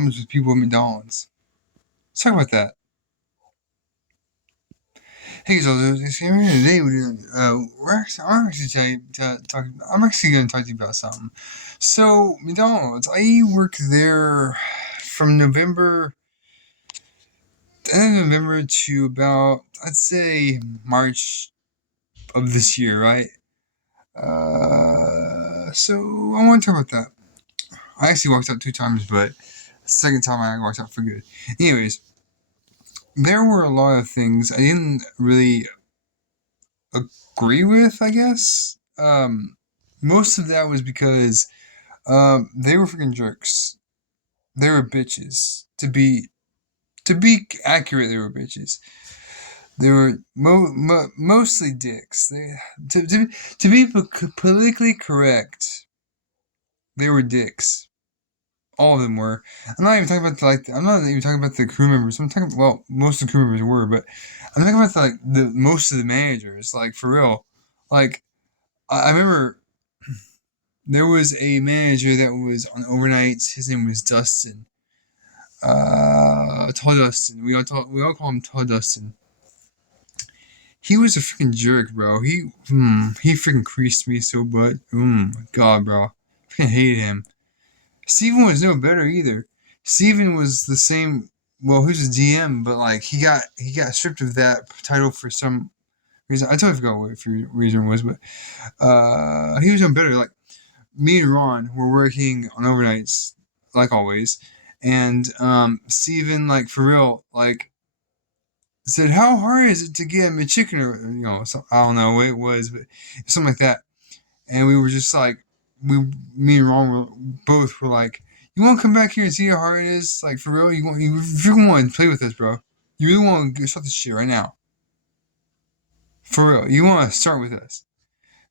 problems with people at McDonald's. Let's talk about that. Hey, so today I'm actually going to talk to you about something. So McDonald's, I worked there from end of November to about, I'd say, March of this year, right? So I want to talk about that. I actually walked out 2 times, but the second time I walked out for good. Anyways, there were a lot of things I didn't really agree with, I guess. Most of that was because they were freaking jerks. They were bitches. To be accurate, they were bitches. They were mostly dicks. To be politically correct, they were dicks. All of them were. I'm not even talking about I'm not even talking about the crew members. I'm talking, well, most of the crew members were, but I'm talking about the most of the managers. Like, for real. Like, I remember there was a manager that was on overnights. His name was Dustin. Tall Dustin. We all call him Tall Dustin. He was a freaking jerk, bro. He freaking creased me so bad. Oh my god, bro. I freaking hated him. Steven was no better either. Steven was the same. Well, he was a DM, but like he got stripped of that title for some reason. I totally forgot what reason it was, but he was no better. Like, me and Ron were working on overnights, like always, and Steven, like, for real, like, said, "How hard is it to get a chicken?" Or, so, I don't know what it was, but something like that. And we were just like, me and Ron both were like, "You want to come back here and see how hard it is? Like, for real, if you want to play with us, bro, you really want to start this shit right now, for real. You want to start with us."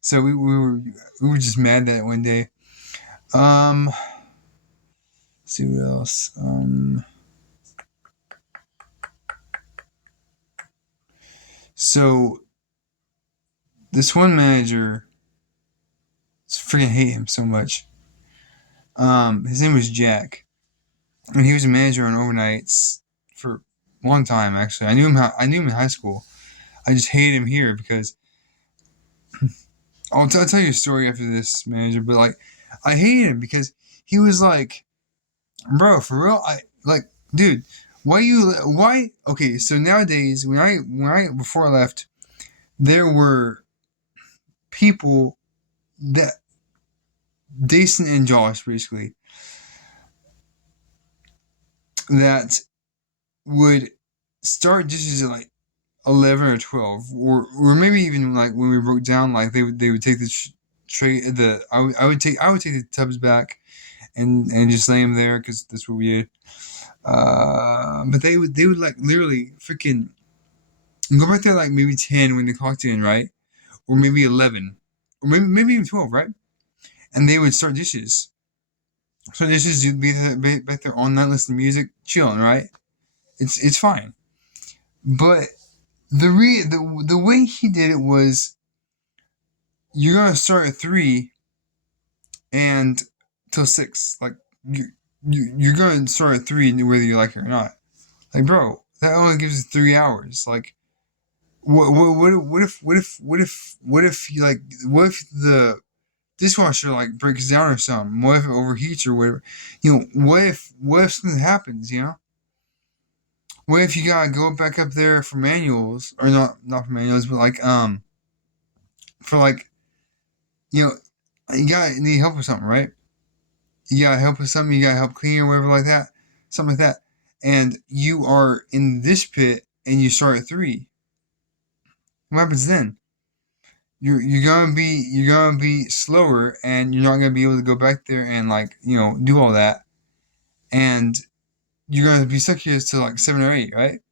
So we were just mad that one day. Let's see what else. So this one manager, I freaking hate him so much. His name was Jack, and he was a manager on overnights for a long time. Actually, I knew him in high school. I just hated him here because I'll tell you a story after this manager. But like, I hated him because he was like, bro, for real. Dude, why? Okay, so nowadays when I before I left, there were people that Jason and Josh basically that would start dishes at like 11 or 12, or maybe even like when we broke down, like they would take the tray, I would take the tubs back and just lay them there because that's what we did. But they would like literally freaking go back there like maybe 10 when they clocked in, right? Or maybe 11, or maybe even 12, right? And they would start dishes. So dishes, you'd be back there all night listening to music, chilling, right? It's fine. But the way he did it was, you're gonna start at 3 and till 6. Like, you're gonna start at 3 whether you like it or not. Like, bro, that only gives you 3 hours. Like, what if you like, what if the dishwasher like breaks down or something? What if it overheats or whatever? What if something happens? What if you gotta go back up there for manuals, or not for manuals, but like for like, you know you gotta need help with something, right? You gotta help with something. You gotta help clean or whatever, like that, something like that. And you are in this pit and you start at 3. What happens then? You're gonna be slower, and you're not gonna be able to go back there and like, do all that, and you're gonna be stuck here till like 7 or 8, right?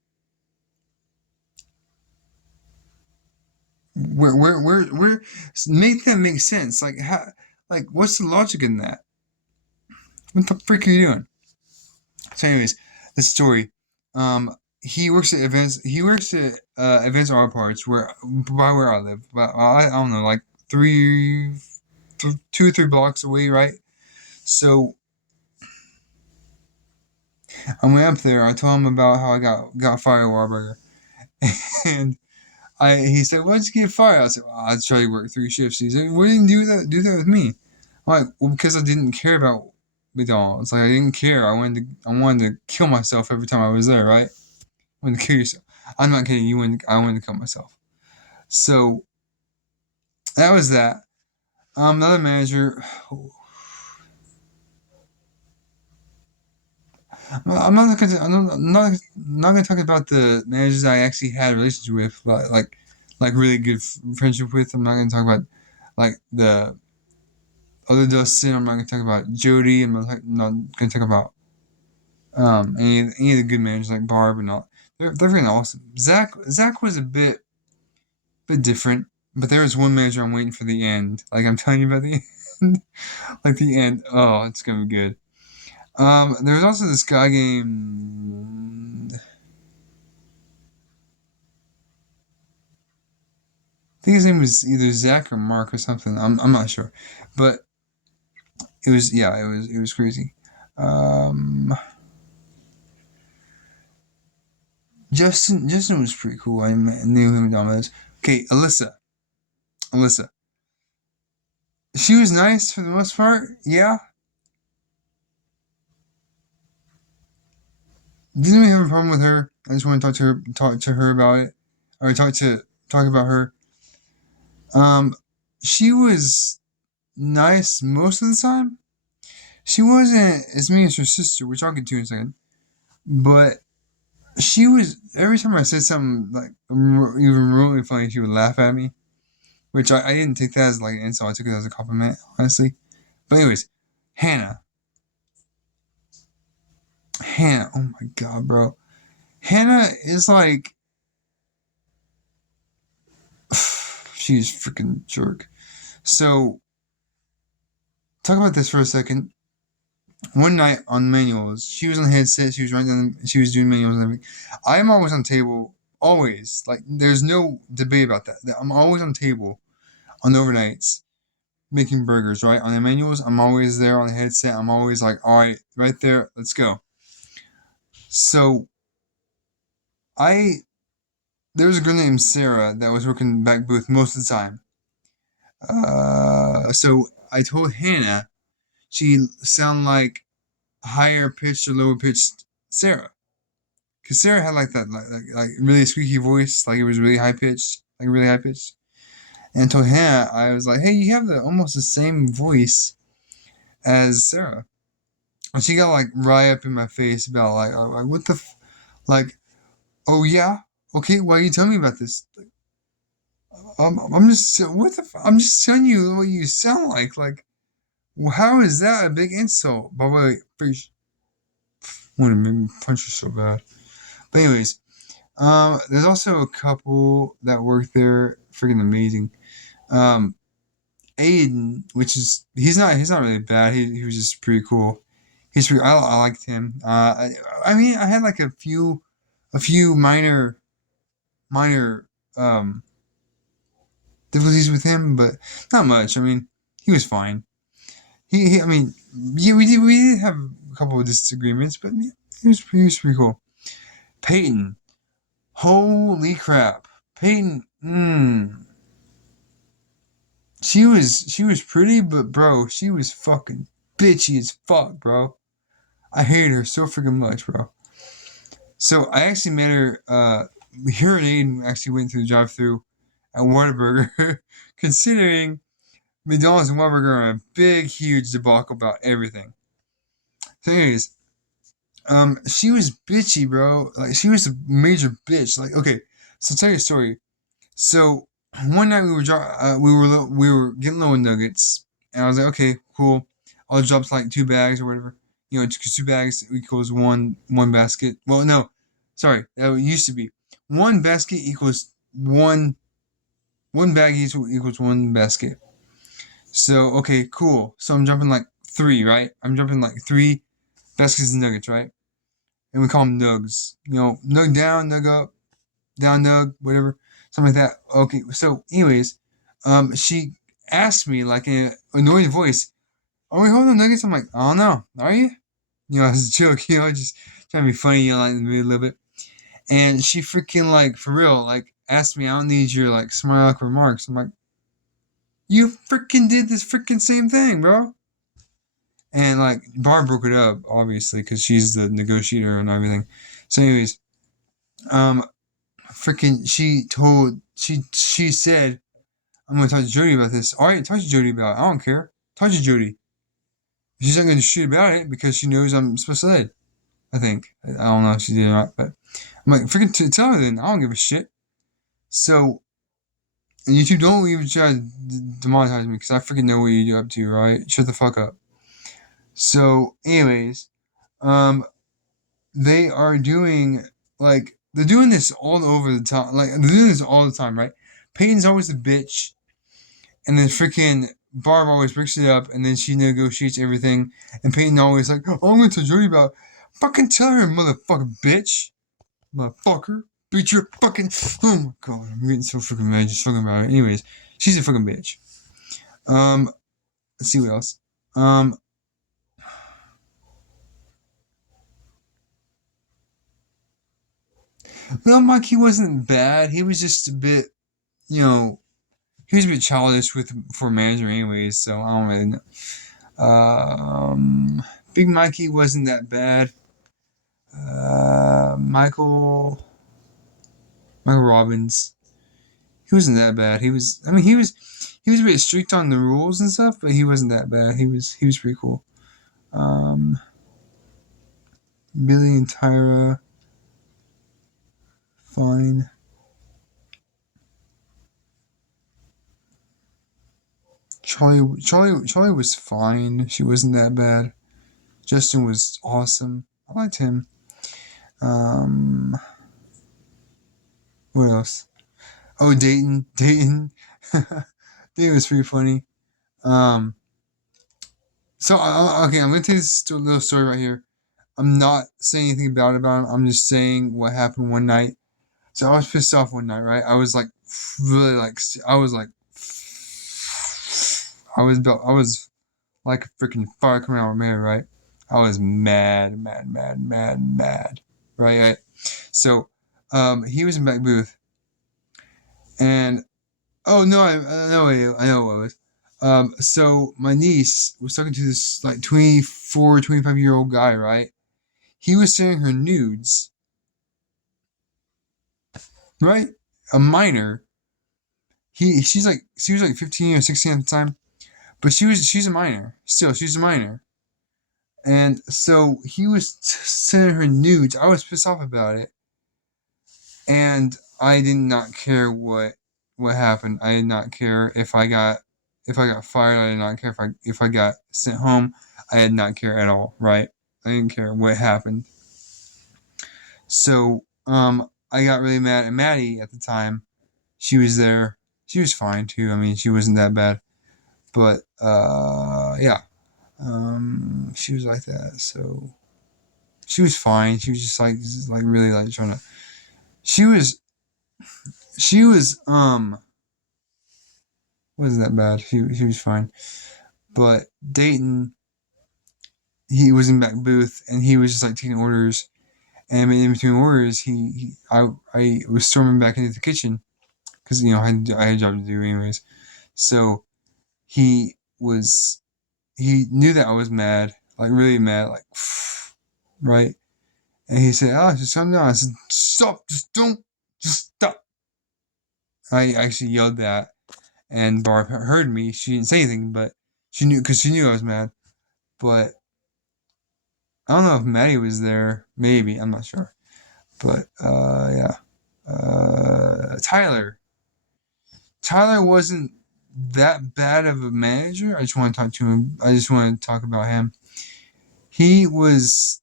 Where make that make sense? Like, how? Like, what's the logic in that? What the freak are you doing? So, anyways, the story. He works at events. He works at Events Auto Parts, where I live. But I don't know, like 2 or 3 blocks away, right? So I went up there. I told him about how I got fired at Wahlburger, and he said, "Why'd you get fired?" I said, well, "I tried to work 3 shifts." He said, "Why didn't you do that with me?" I'm like, "Well, because I didn't care about McDonald's. Like I didn't care. I wanted to kill myself every time I was there. Right? I wanted to kill yourself. I'm not kidding. I wanted to kill myself. So that was that. Another manager. I'm not gonna. I'm not gonna talk about the managers I actually had a relationship with, like really good friendship with. I'm not gonna talk about like the other Dustin. I'm not gonna talk about Jody. I'm not gonna talk about any of the good managers like Barb and all. They're really awesome. Zach was a bit different, but there was one manager I'm waiting for the end. Like I'm telling you about the end, like the end. Oh, it's gonna be good. There was also this guy named. I think his name was either Zach or Mark or something. I'm not sure, but it was crazy. Um, Justin was pretty cool. Knew him Domino's. Okay, Alyssa. She was nice for the most part. Yeah, didn't really have a problem with her. I just want to talk to her about it, or talk about her. Um, she was nice most of the time. She wasn't as mean as her sister, which I'll get to in a second. But she was every time I said something like even remotely funny, she would laugh at me, which I didn't take that as like an insult. I took it as a compliment, honestly. But anyways, Hannah, Hannah, oh my god, bro, Hannah is like she's freaking jerk. So talk about this for a second. One night on manuals, she was on the headset. She was writing down. She was doing manuals and everything. I'm always on table, always. Like there's no debate about that. I'm always on table on overnights making burgers, right? On the manuals, I'm always there on the headset. I'm always like, all right, right there, let's go. So I there was a girl named Sarah that was working back booth most of the time. So I told Hannah she sound like higher pitched or lower pitched Sarah, because Sarah had like that like really squeaky voice, like it was really high pitched, like really high pitched. And I told Hannah, I was like, hey, you have the almost the same voice as Sarah. And she got like right up in my face about like what the like, oh yeah, okay, why are you telling me about this? Like, I'm just what the I'm just telling you what you sound like. Like, how is that a big insult? By the way, please, want to make me punch you so bad. But anyways, there's also a couple that work there, freaking amazing. Um, Aiden, which is he's not really bad. He was just pretty cool. I liked him. I mean I had like a few minor um difficulties with him, but not much. I mean he was fine. I mean yeah we did have a couple of disagreements, but yeah, he was pretty cool. Peyton, holy crap, Peyton. She was pretty, but bro, she was fucking bitchy as fuck, bro. I hated her so freaking much, bro. So I actually met her. Her and Aiden actually went through the drive-through at Whataburger, considering McDonald's and Whataburger are a big, huge debacle about everything. So, anyways, she was bitchy, bro. Like she was a major bitch. Like, okay, so I'll tell you a story. So one night we were getting low on nuggets, and I was like, okay, cool. I'll drop like 2 bags or whatever. You know, 2 bags equals one basket. Well, no, sorry, that used to be one basket equals one bag equals one basket. So okay, cool. So I'm jumping like three, right? I'm jumping like 3 baskets of nuggets, right? And we call them nugs. You know, nug down, nug up, down nug, whatever, something like that. Okay, so anyways, she asked me like in an annoying voice, "Are we holding nuggets?" I'm like, "I don't know. Are you?" You know, as a joke, just trying to be funny, like in the movie a little bit. And she freaking like for real, like asked me, I don't need your like smart remarks. I'm like, you freaking did this freaking same thing, bro. And like Barb broke it up, obviously, because she's the negotiator and everything. So, anyways, um, freaking, she said, I'm gonna talk to Jody about this. All right, talk to Jody about it. I don't care. Talk to Jody. She's not gonna shoot about it because she knows I'm special ed. I think. I don't know if she did or not, but I'm like, freaking tell her then. I don't give a shit. So, and YouTube, don't even try to demonetize me because I freaking know what you're up to, right? Shut the fuck up. So, anyways, um, they are doing like they're doing this all over the time. Like they're doing this all the time, right? Peyton's always a bitch, and then freaking Barb always breaks it up, and then she negotiates everything. And Peyton always like, "Oh, I'm gonna tell Jody about it." Fucking tell her, motherfucking bitch, motherfucker, bitch, you're fucking. Oh my god, I'm getting so freaking mad just talking about it. Anyways, she's a fucking bitch. Let's see what else. Little Mikey wasn't bad. He was just a bit, you know, he was a bit childish for manager anyways, so I don't really know. Big Mikey wasn't that bad. Michael Robbins, he wasn't that bad. He was a bit strict on the rules and stuff, but he wasn't that bad. He was pretty cool. Um, Billy and Tyra, fine. Charlie was fine. She wasn't that bad. Justin was awesome. I liked him. What else? Oh, Dayton. Dayton was pretty funny. Um, okay, I'm gonna tell you this little story right here. I'm not saying anything about him. I'm just saying what happened one night. So I was pissed off one night, right? I was like, really like, I was like, I was like a freaking fire coming out of my head, right? I was mad, right? So, he was in back booth, and oh no, I know what it was. So my niece was talking to this like 24, 25-year-old guy, right? He was sending her nudes, right? A minor. She was like 15 or 16 at the time, but she's a minor. Still, she's a minor. And so he was sending her nudes. I was pissed off about it, and I did not care what happened. I did not care if I got fired. I did not care if I got sent home. I did not care at all. Right? I didn't care what happened. So I got really mad at Maddie at the time. She was there. She was fine too. I mean, she wasn't that bad, but yeah. She was like that. So she was fine. She was just like really like trying to. She was wasn't that bad. She was fine. But Dayton, he was in back booth and he was just like taking orders. And in between orders, I was storming back into the kitchen because I had a job to do anyways. So he was he knew that I was mad, like really mad, like right. And he said, "Oh, just calm down." I said, "Stop! Just stop!" I actually yelled that, and Barb heard me. She didn't say anything, but she knew because she knew I was mad. But I don't know if Maddie was there. Maybe I'm not sure. But yeah. Tyler. Tyler wasn't that bad of a manager. I just want to talk to him. I just want to talk about him. He was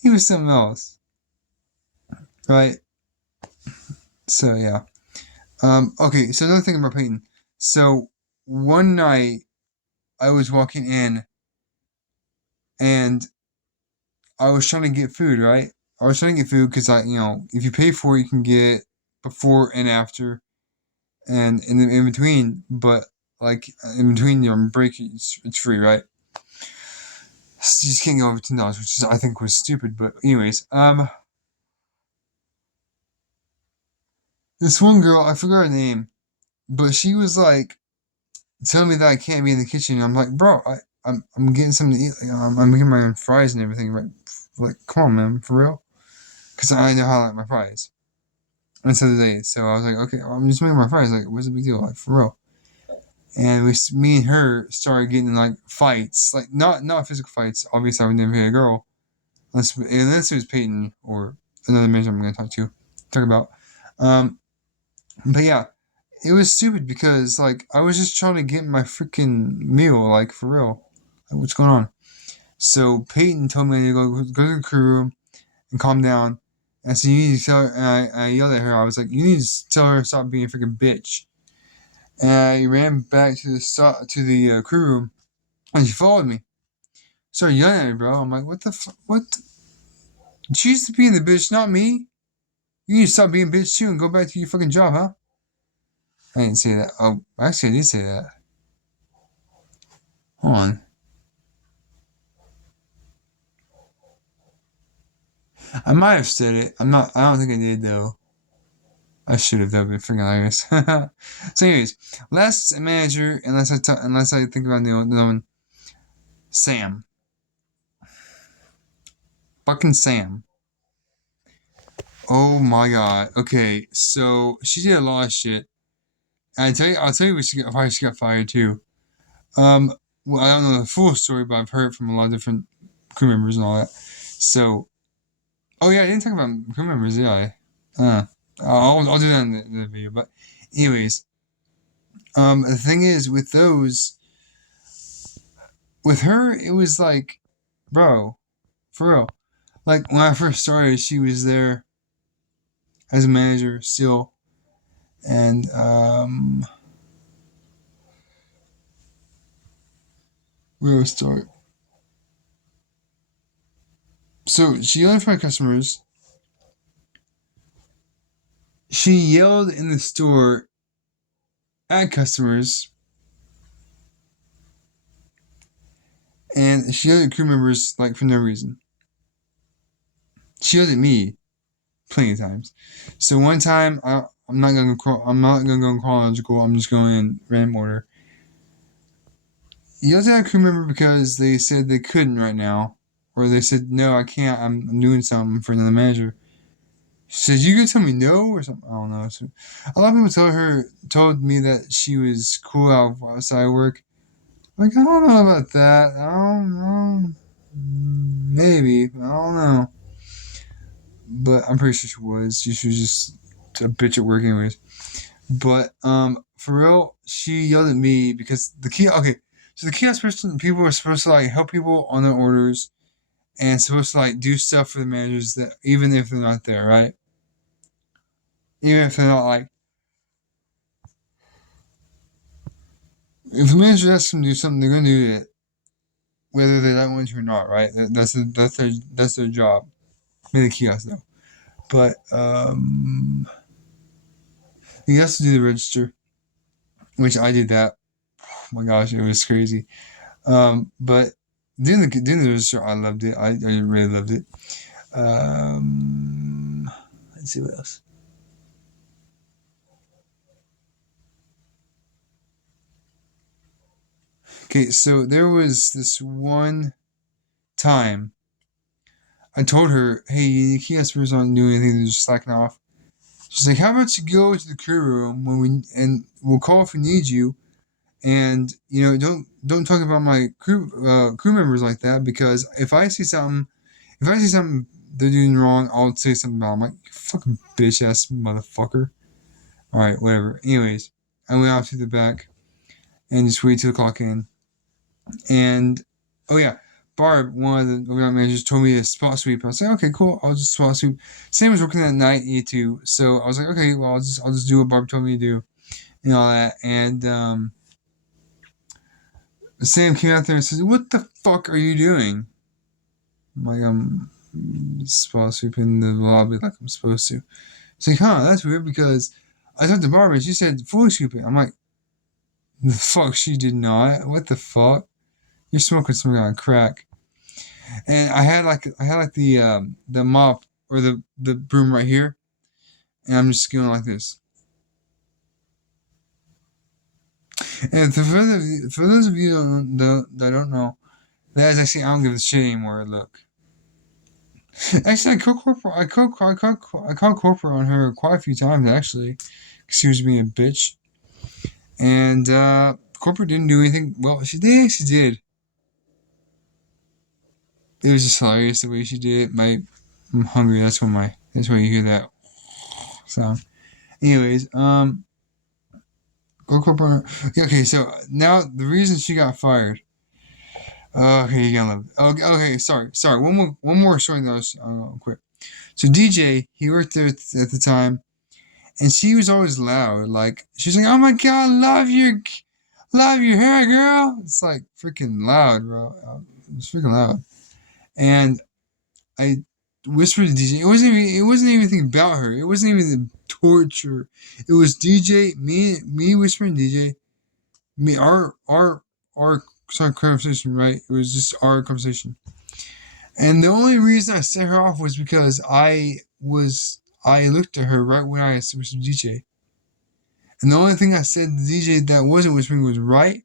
he was something else, right? So yeah. Okay. So another thing about Peyton. So one night I was walking in and I was trying to get food, right? I was trying to get food because if you pay for it, you can get before and after, and in between. But like in between your break, it's free, right? So you just can't go over $10, which is, I think, was stupid. But anyways, this one girl, I forgot her name, but she was like telling me that I can't be in the kitchen. And I'm like, bro, I'm getting something to eat. Like, I'm making my own fries and everything. Right? Like, come on, man, for real. Because I know how I like my fries. And so did they. So I was like, okay, well, I'm just making my fries. Like, what's the big deal? Like, for real. And me and her started getting in like fights, like not physical fights. Obviously, I would never hit a girl unless it was Peyton or another manager I'm going to talk about. But yeah, it was stupid because like I was just trying to get my freaking meal, like for real. Like, what's going on? So Peyton told me to go to the crew room and calm down. And so you need to tell her. And I yelled at her. I was like, you need to tell her to stop being a freaking bitch. And I ran back to the crew room, and she followed me. Started yelling at me, bro. I'm like, what the fuck? What? She's being the bitch, not me. You need to stop being a bitch too and go back to your fucking job, huh? I didn't say that. Oh, actually, I did say that. Hold on. I might have said it. I'm not. I don't think I did though. I should have. That would be freaking hilarious. So, anyways, last manager, unless I think about the other one, Sam. Fucking Sam. Oh my god. Okay, so she did a lot of shit. And I'll tell you why she got fired too. Well, I don't know the full story, but I've heard from a lot of different crew members and all that. So, oh yeah, I didn't talk about crew members, did I? I'll do that in the video. But, anyways, the thing is with her, it was like, bro, for real. Like when I first started, she was there as a manager still, and where do I start? So she yelled at my customers. She yelled in the store at customers, and she yelled at crew members like for no reason. She yelled at me plenty of times. So one time, I'm not gonna go in chronological. I'm just going in random order. Yelled at a crew member because they said they couldn't right now, or they said no, I can't. I'm doing something for another manager. She says, "You gonna tell me no or something?" I don't know. So, a lot of people told me that she was cool outside work. Like, I don't know about that. I don't know. Maybe. I don't know. But I'm pretty sure she was. She was just a bitch at work anyways. But for real, she yelled at me because so the kiosk person, people were supposed to like help people on their orders and supposed to like do stuff for the managers that even if they're not there, right? Even if they're not like, if the manager asks them to do something, they're gonna do it, whether they like want to or not, right? That's their job. Maybe the kiosk though, but he has to do the register, which I did that. Oh my gosh, it was crazy. But doing the register, I loved it. I really loved it. Let's see what else. Okay, so there was this one time I told her, "Hey, the kioskers aren't doing anything; they're just slacking off." She's like, "How about you go to the crew room and we'll call if we need you, and don't talk about my crew members like that because if I see something they're doing wrong, I'll say something about them. Like, you fucking bitch ass motherfucker." All right, whatever. Anyways, I went off to the back and just waited till the clock in. And oh yeah, Barb, one of the overnight managers, told me to spot sweep. I was like, okay, cool, I'll just spot sweep. Sam was working that night, E2, so I was like, okay, well, I'll just do what Barb told me to do and all that. And Sam came out there and says, "What the fuck are you doing?" I'm like, I'm spot sweeping the lobby like I'm supposed to. It's like, huh, that's weird because I talked to Barb and she said fully sweeping. I'm like, the fuck, she did not. What the fuck? You're smoking some kind of crack. and I had like the mop or the broom right here, and I'm just going like this. And for those of you that don't know, that is actually I don't give a shit anymore. Look, actually, I called corporate on her quite a few times actually, because she was being a bitch, and corporate didn't do anything. Well, she did. She did. It was just hilarious the way she did it. I'm hungry. That's why you hear that sound. Anyways, go corporate. Okay, so now the reason she got fired. Okay, you gotta love it. Okay, okay, sorry. One more story that was quick. So DJ, he worked there at the time, and she was always loud. Like she's like, "Oh my god, love your hair, girl." It's like freaking loud, bro. It's freaking loud. And I whispered to DJ. It wasn't even anything about her. It wasn't even torture. It was DJ, me whispering DJ, me our sorry conversation, right? It was just our conversation. And the only reason I set her off was because I looked at her right when I whispered to DJ. And the only thing I said to DJ that wasn't whispering was right?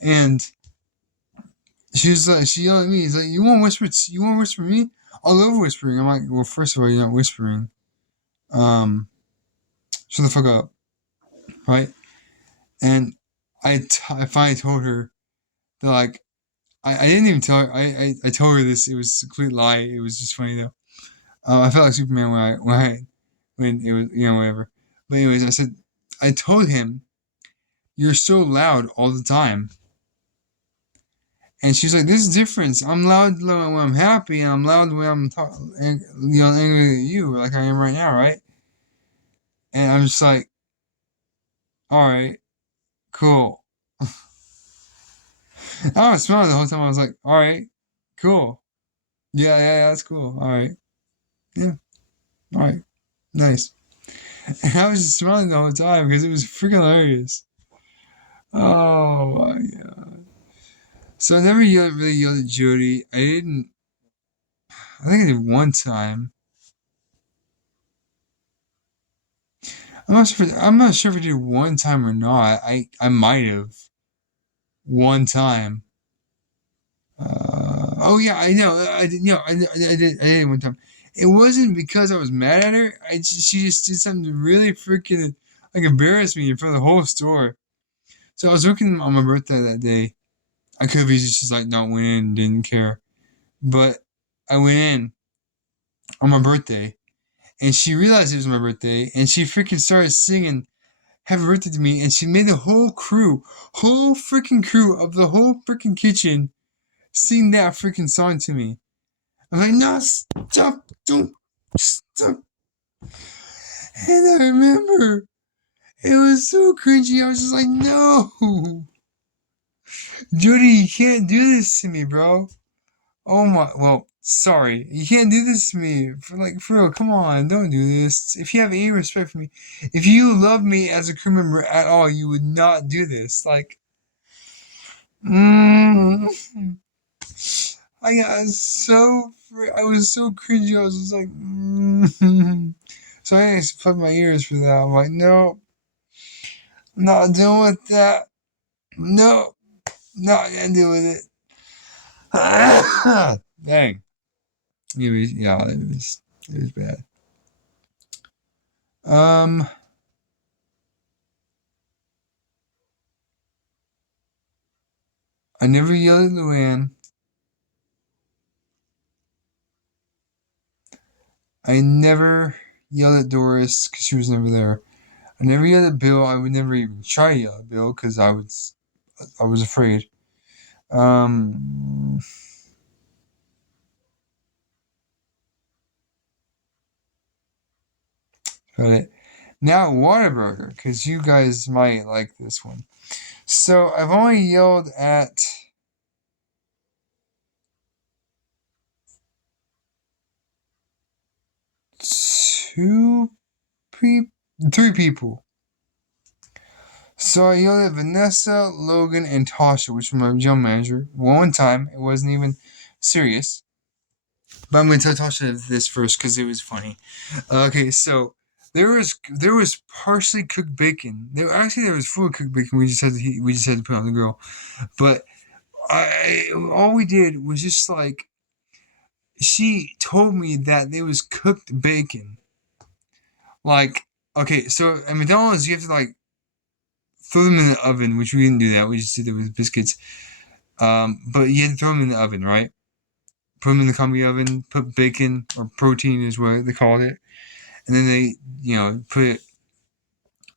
And she yelled at me, he's like, you want to whisper me? I love whispering. I'm like, well, first of all, you're not whispering. Um, Shut the fuck up, right? And I finally told her that, like, I didn't even tell her, I told her this, it was a complete lie, it was just funny though. I felt like Superman when it was, whatever. But anyways, I told him, you're so loud all the time. And she's like, "This is different. I'm loud when I'm happy, and I'm loud when I'm angry at you, like I am right now, right?" And I'm just like, "All right, cool." I was smiling the whole time. I was like, "All right, cool. Yeah, that's cool. All right, yeah, all right, nice." And I was just smiling the whole time because it was freaking hilarious. Oh my god! So I never really yelled at Jody. I didn't. I think I did one time. I'm not sure if I did one time or not. I might have one time. Oh yeah, I know. I did. I did it one time. It wasn't because I was mad at her. She just did something really freaking like embarrass me in front of the whole store. So I was working on my birthday that day. I could have easily just like not went in and didn't care, but I went in on my birthday, and she realized it was my birthday, and she freaking started singing "Happy Birthday" to me, and she made the whole freaking crew of the whole freaking kitchen sing that freaking song to me. I'm like, no, stop, don't stop. And I remember it was so cringy. I was just like, no, Judy, you can't do this to me, bro. Oh my, well, sorry, you can't do this to me. For real, come on, don't do this. If you have any respect for me, if you love me as a crew member at all, you would not do this. Like, mm, I was so cringy. I was just like, so I had to plug my ears for that. I'm like, no, I'm not dealing with that. No, not gonna deal with it. Dang. Yeah, it was bad. Um, I never yelled at Luann. I never yelled at Doris because she was never there. I never yelled at Bill. I would never even try to yell at Bill because I was afraid. Um, Got it. Now Whataburger, because you guys might like this one. So I've only yelled at two people, three people. So I yelled at Vanessa, Logan, and Tasha, which was my gym manager. One time, it wasn't even serious. But I'm gonna tell Tasha this first because it was funny. Okay, so there was partially cooked bacon. There was fully cooked bacon. We just had to put on the grill. But all we did was just like she told me that there was cooked bacon. Like, okay, so at McDonald's you have to like throw them in the oven, which we didn't do that. We just did it with biscuits. But you had to throw them in the oven, right? Put them in the combi oven. Put bacon or protein is what they called it, and then they, put it.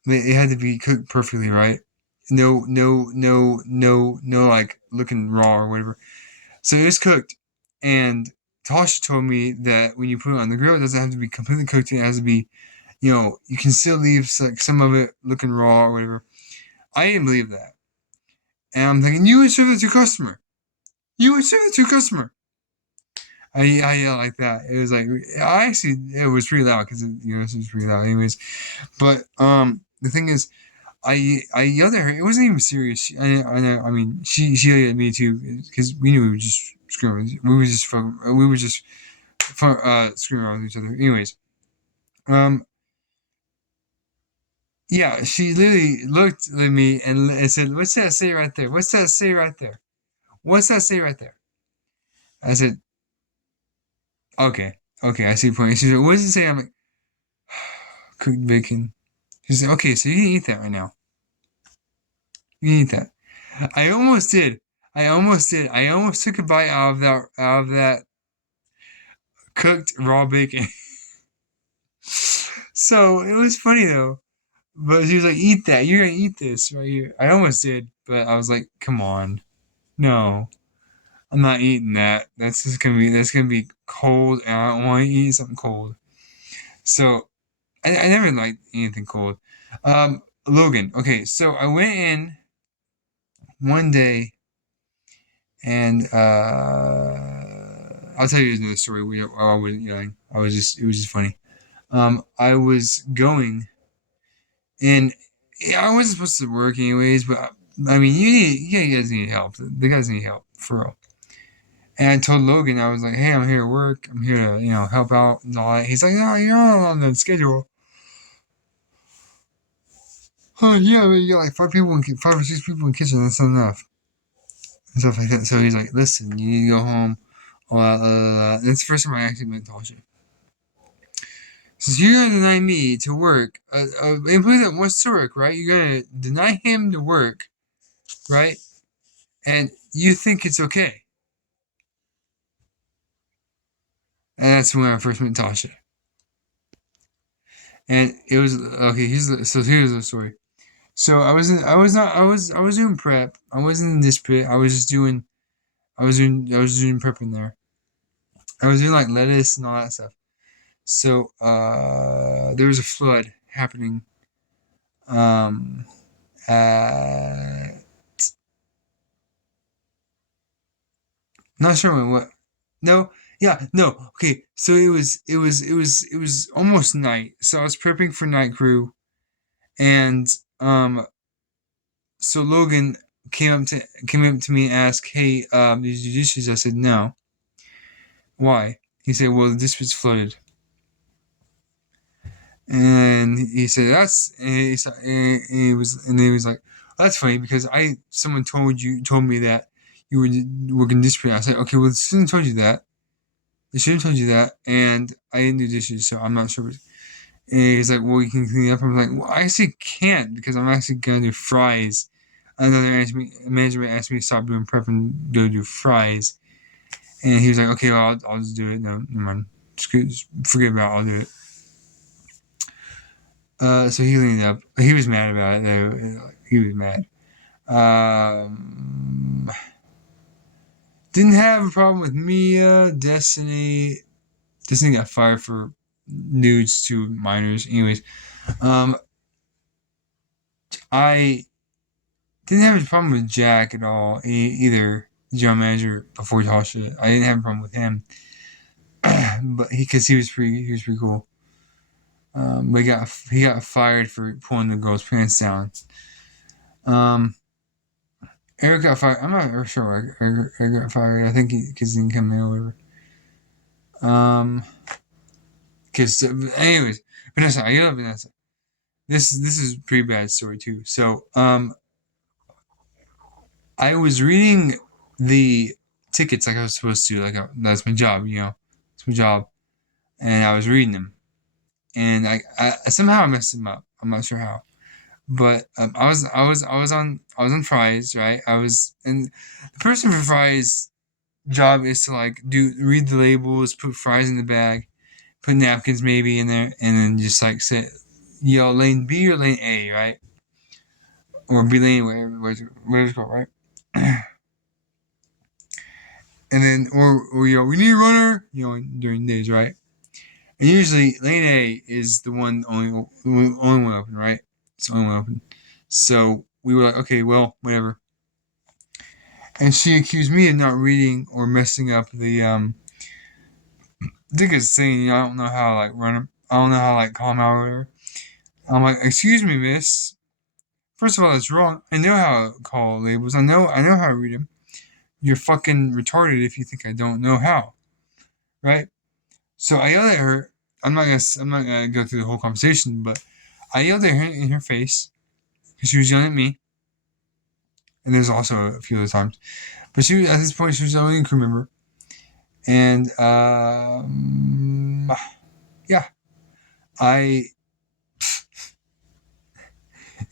It had to be cooked perfectly, right? No, no, no, no, no, like looking raw or whatever. So it was cooked, and Tasha told me that when you put it on the grill, it doesn't have to be completely cooked. It has to be, you can still leave like some of it looking raw or whatever. I didn't believe that, and I'm thinking you would serve it to customer. You would serve it to customer. I yelled like that. It was like it was pretty loud because it was pretty loud, anyways. But the thing is, I yelled at her. It wasn't even serious. I mean, she yelled at me too because we knew we were just screaming. We were just screaming around each other. Anyways, um, yeah, she literally looked at me and said, "What's that say right there? What's that say right there? What's that say right there?" I said, "Okay, okay, I see your point." She said, "What does it say?" I'm like, "Cooked bacon." She said, "Okay, so you can eat that right now. You can eat that." I almost did. I almost did. I almost took a bite out of that cooked raw bacon. So it was funny though. But she was like, "Eat that. You're gonna eat this right here." I almost did, but I was like, "Come on, no, I'm not eating that. That's gonna be cold, and I don't want to eat something cold." So I never liked anything cold. Logan. Okay, so I went in one day, and I'll tell you another story. I wasn't yelling. It was just funny. I was going, and yeah, I wasn't supposed to work anyways, but I mean, you guys need help. The guys need help for real. And I told Logan, I was like, "Hey, I'm here to work. I'm here to, help out and all that." He's like, "No, you're not on the schedule." Oh yeah, but you got like 5 or 6 people in the kitchen. That's not enough, and stuff like that. So he's like, "Listen, you need to go home." That's the first time I actually met Tasha. So you're gonna deny me to work, employee that wants to work, right? You're gonna deny him to work, right? And you think it's okay. And that's when I first met Tasha. And it was okay. Here's the story. So I was not, I was doing prep. I wasn't in this pit. I was doing prep in there. I was doing like lettuce and all that stuff. So there was a flood happening. Um, uh, not sure when what. No, yeah, no. Okay, so it was almost night. So I was prepping for night crew, and um, so Logan came up to me and asked, "Hey, did you do dishes?" I said, "No." Why? He said, "Well, the dish was flooded." And he said, "That's," and he was like, "That's funny because someone told me that you were working dish pay." I said, "Okay, well, someone told you that. They should have told you that, and I didn't do dishes, so I'm not sure." And he's like, "Well, you can clean it up." I'm like, "Well, I actually can't because I'm actually gonna do fries." Another management asked me to stop doing prep and go do fries, and he was like, "Okay, well, I'll just do it. No, never mind. Just forget about it. I'll do it." So he cleaned it up. He was mad about it. Though. He was mad. Um, didn't have a problem with Mia, Destiny. Destiny got fired for nudes to minors. Anyways, um, I didn't have a problem with Jack at all either. The general manager before Tasha, I didn't have a problem with him, but because he was pretty cool. But he got fired for pulling the girl's pants down. Um, Eric got fired. I'm not sure why Eric got fired. I think because he didn't come in or whatever. Because anyways, Vanessa, I love Vanessa. This is a pretty bad story too. So I was reading the tickets like I was supposed to. Like that's my job, you know, it's my job, and I was reading them, and I somehow I messed them up. I'm not sure how, but I was on Fry's, right? I was, and the person for Fry's job is to like read the labels, put fries in the bag, put napkins maybe in there, and then just like say, lane B or lane A, right? Or B lane, whatever it's called, right? And then, or we need a runner, during days, right? And usually lane A is the only one open, right? It's the only one open. So we were like, okay, well, whatever. And she accused me of not reading or messing up the I think it's saying, I don't know how like run. I don't know how like call them out or whatever. I'm like, excuse me, miss. First of all, that's wrong. I know how to call labels. I know how to read them. You're fucking retarded if you think I don't know how, right? So I yelled at her. I'm not gonna go through the whole conversation, but I yelled at her in her face because she was yelling at me. And there's also a few other times, but she was at this point she was the only crew member, and yeah, I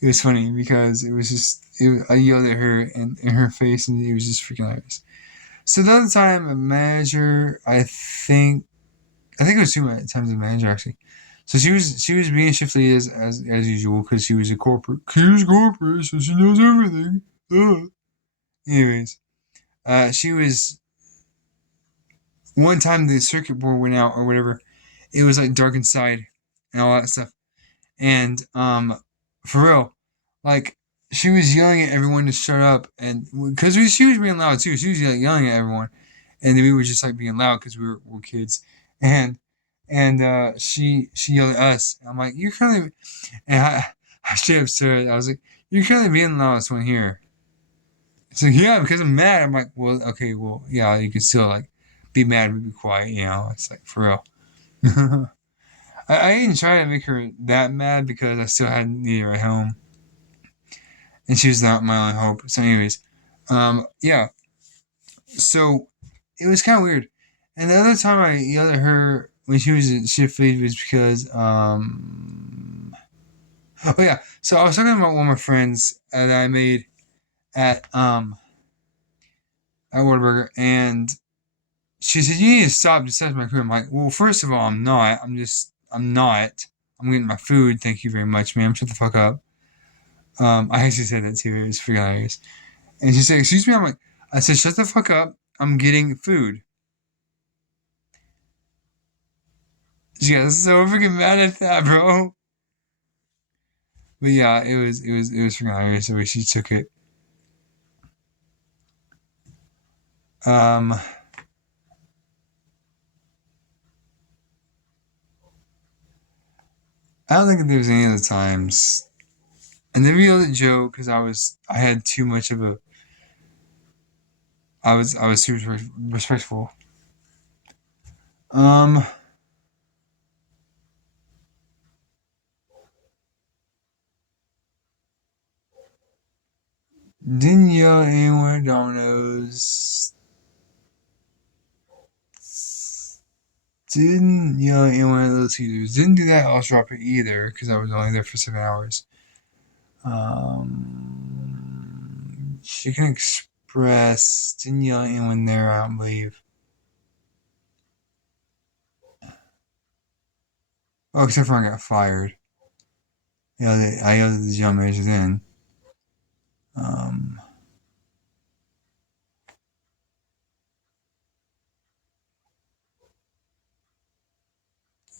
it was funny because I yelled at her in her face, and it was just freaking hilarious. So the other time, a manager, I think it was 2 times a manager actually. So she was being shift lead as usual because she was a corporate. She was corporate, so she knows everything. Anyways, she was one time the circuit board went out or whatever. It was like dark inside and all that stuff. And for real, like she was yelling at everyone to shut up, and because she was being loud too, she was like yelling at everyone, and we were just like being loud because we're kids, and she yelled at us. And I'm like, you're kind of, and I straight up said, I was like, you're kind of being the loudest one here. It's like, yeah, because I'm mad. I'm like, well, okay, well, yeah, you can still like be mad but be quiet, It's like for real. I didn't try to make her that mad because I still had her at home, and she was not my only hope. So, anyways, yeah. So it was kind of weird. And the other time I yelled at her when she was at shift lead was because, oh yeah. So I was talking about one of my friends that I made at at Whataburger, and she said, "You need to stop disrespecting my crew." I'm like, "Well, first of all, I'm not. I'm not. I'm getting my food. Thank you very much, ma'am. Shut the fuck up." I actually said that too. It was freaking hilarious. And she said, "Excuse me." I said, "Shut the fuck up. I'm getting food." She got so freaking mad at that, bro. But yeah, it was freaking hilarious the way she took it. Um, I don't think there was any other times. And then we yelled at Joe because I had too much of a, I was super respectful. Um, didn't yell at anyone at Domino's. Didn't yell at anyone at Little Caesars. Didn't do that at Ostropa either because I was only there for 7 hours. Chicken Express. Didn't yell at anyone there, I don't believe. Oh, except for I got fired. I yelled at the general manager then. Um,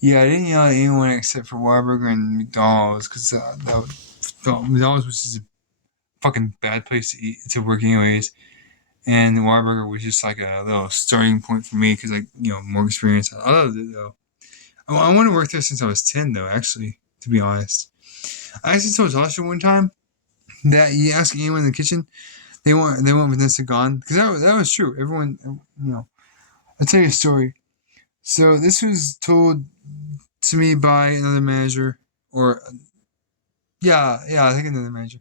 yeah, I didn't yell at anyone except for Whataburger and McDonald's because McDonald's was just a fucking bad place to work anyways. And Whataburger was just like a little starting point for me because more experience. I loved it though. I want to work there since I was 10 though. Actually, to be honest, I actually told Tasha one time that you ask anyone in the kitchen, They want Vanessa gone because that was true. Everyone, I'll tell you a story. So this was told to me by another manager, or yeah, I think another manager,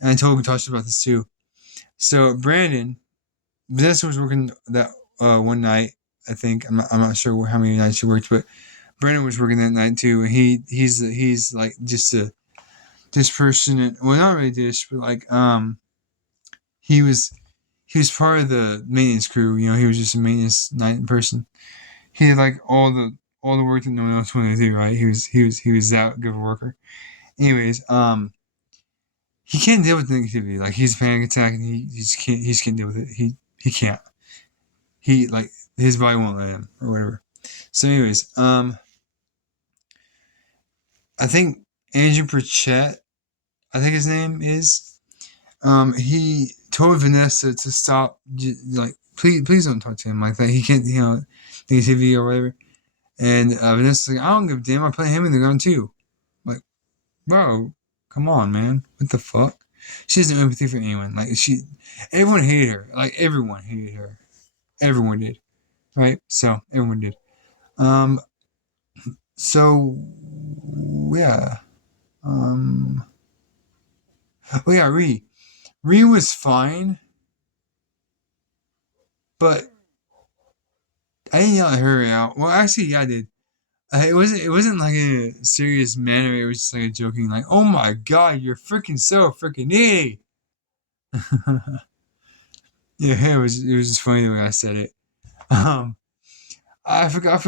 and I told Tasha about this too. So Brandon, Vanessa was working that one night. I think I'm not sure how many nights she worked, but Brandon was working that night too, and he's like just a this person, well, not really dish, but like he was he was part of the maintenance crew. He was just a maintenance night person. He had like all the work that no one else wanted to do. Right? He was that good of a worker. Anyways, he can't deal with negativity. Like he's a panic attack, and he just can't deal with it. He can't. He like his body won't let him or whatever. So, anyways, I think Andrew Pritchett, I think his name is. He told Vanessa to stop. Like, please don't talk to him like that. He can't, negativity or whatever. And Vanessa's like, I don't give a damn. I put him in the gun too. Like, bro, come on, man. What the fuck? She has no empathy for anyone. Like, everyone hated her. Like, everyone hated her. Everyone did, right? So everyone did. Um. So yeah. Um. Oh yeah, Ree. Ree was fine, but I didn't yell at her out. Well, actually, yeah, I did. It wasn't like a serious manner. It was just like a joking, like, "Oh my god, you're freaking so freaking needy." Yeah, it was just funny the way I said it. Um, I forgot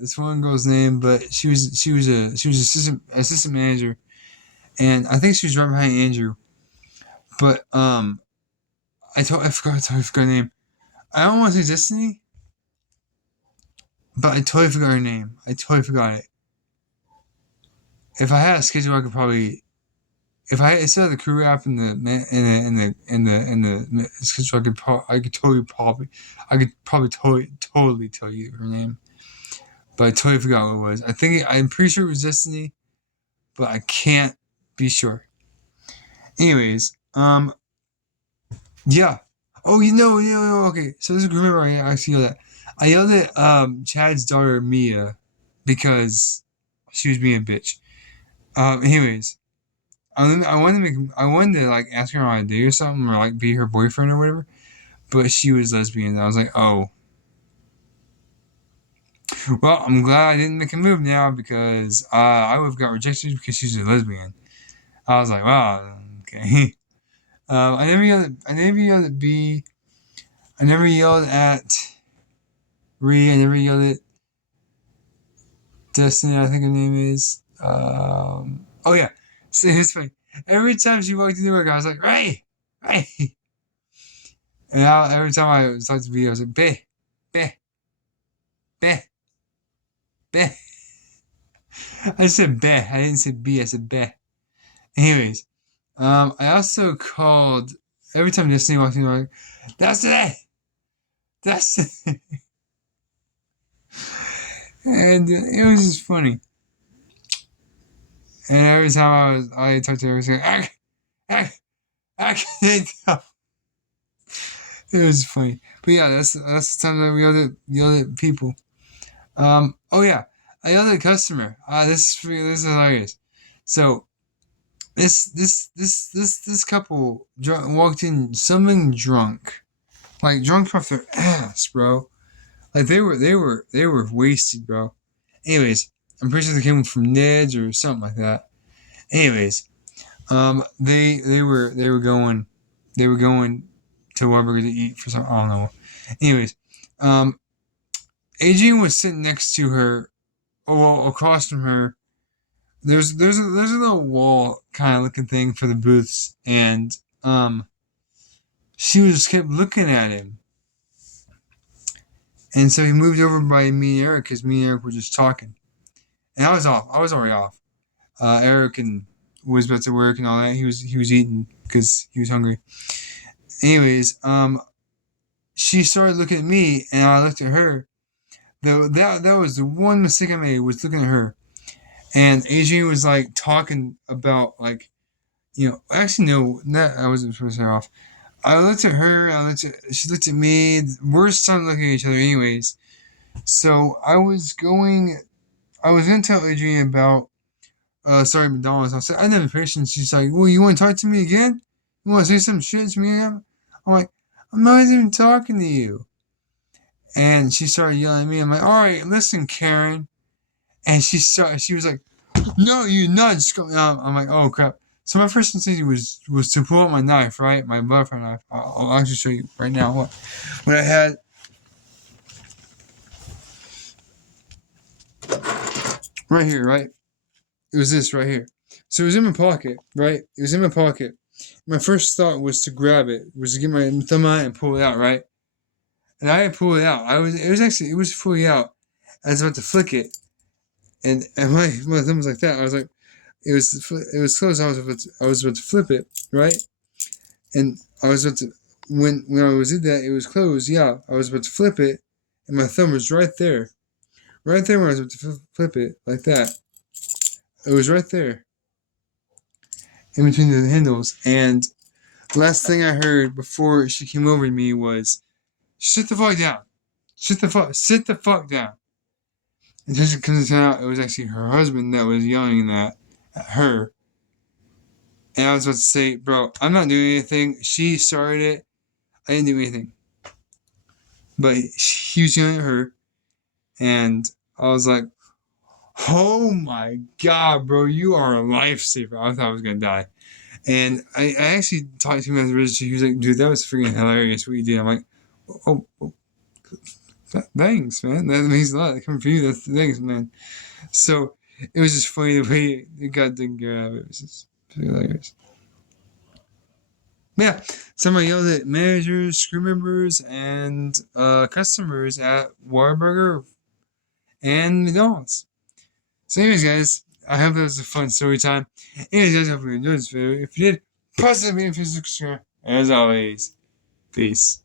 this one girl's name, but she was assistant manager, and I think she was right behind Andrew. But I forgot her name. I don't want to say Destiny, but I totally forgot her name. I totally forgot it. If I had a schedule, I could probably. If I instead of the crew app in the schedule, I could probably totally tell you her name, but I totally forgot what it was. I'm pretty sure it was Destiny, but I can't be sure. Anyways, yeah. Oh, okay. So this is remember I actually yelled at. I yelled at Chad's daughter Mia because she was being a bitch. Anyways, I wanted to like ask her on a date or something, or like be her boyfriend or whatever, but she was lesbian. I was like, oh, well, I'm glad I didn't make a move now because I would have got rejected because she's a lesbian. I was like, wow, okay. I never yelled at B. I never yelled at Ree. I never yelled at Destiny. I think her name is. Oh yeah. So it's funny. Every time she walked into work, I was like, Ray, Ray. And every time I was talking to B, I was like, Beh, Beh, Beh, Beh. I said Beh. I didn't say B. I said Beh. Anyways, I also called every time Destiny walked in, I'm like, that's it. That's it. And it was just funny. And every time I talked to her, I was like, it was funny. But yeah, that's the time that we yelled at people. Oh yeah, I yelled at a customer. This is hilarious. So this couple walked in something drunk, like drunk off their ass, bro. Like they were wasted, bro. Anyways, I'm pretty sure they came from Ned's or something like that. Anyways, they were going to Whataburger to eat for some, I don't know. Anyways, um, Adrian was sitting next to her, well, across from her. There's a little wall kind of looking thing for the booths, and she just kept looking at him, and so he moved over by me and Eric because me and Eric were just talking, and I was off. I was already off. Eric and was about to work and all that. He was eating because he was hungry. Anyways, she started looking at me, and I looked at her. That was the one mistake I made, was looking at her. And Adrian was like talking about like Actually, no, that I wasn't supposed to say off. I looked at her, she looked at me. We're starting looking at each other anyways. So I was going to tell Adrienne about, sorry, McDonald's. I said, I didn't have patience. She's like, well, you want to talk to me again? You want to say some shit to me again? I'm like, I'm not even talking to you. And she started yelling at me. I'm like, all right, listen, Karen. And she was like, no, you're not. Just go. I'm like, oh crap. So my first instinct was to pull out my knife, right? My butterfly knife. I'll actually show you right now what I had. Right here, right? It was this right here. So it was in my pocket, right? It was in my pocket. My first thought was to grab it, was to get my thumb out and pull it out, right? And I didn't pull it out. It was fully out. I was about to flick it, and my thumb was like that. I was like, it was closed. I was about to flip it, right? And I was about to when I was in that, it was closed. Yeah, I was about to flip it, and my thumb was right there when I was about to flip it, like that. It was right there, in between the handles. And the last thing I heard before she came over to me was, "Sit the fuck down. Sit the fuck down." And then it comes out, it was actually her husband that was yelling that at her. And I was about to say, bro, I'm not doing anything. She started it. I didn't do anything. But he was yelling at her. And I was like, oh my God, bro, you are a lifesaver. I thought I was going to die. And I actually talked to him as a register. He was like, dude, that was freaking hilarious what you did. I'm like, oh, thanks, man. That means a lot. Coming from you, thanks, man. So it was just funny the way it got taken care of. It was just hilarious. But yeah, somebody yelled at managers, crew members, and customers at Whataburger and McDonald's. So anyways, guys, I hope that was a fun story time. Anyways, guys, I hope you enjoyed this video. If you did, positive and physical share. As always, peace.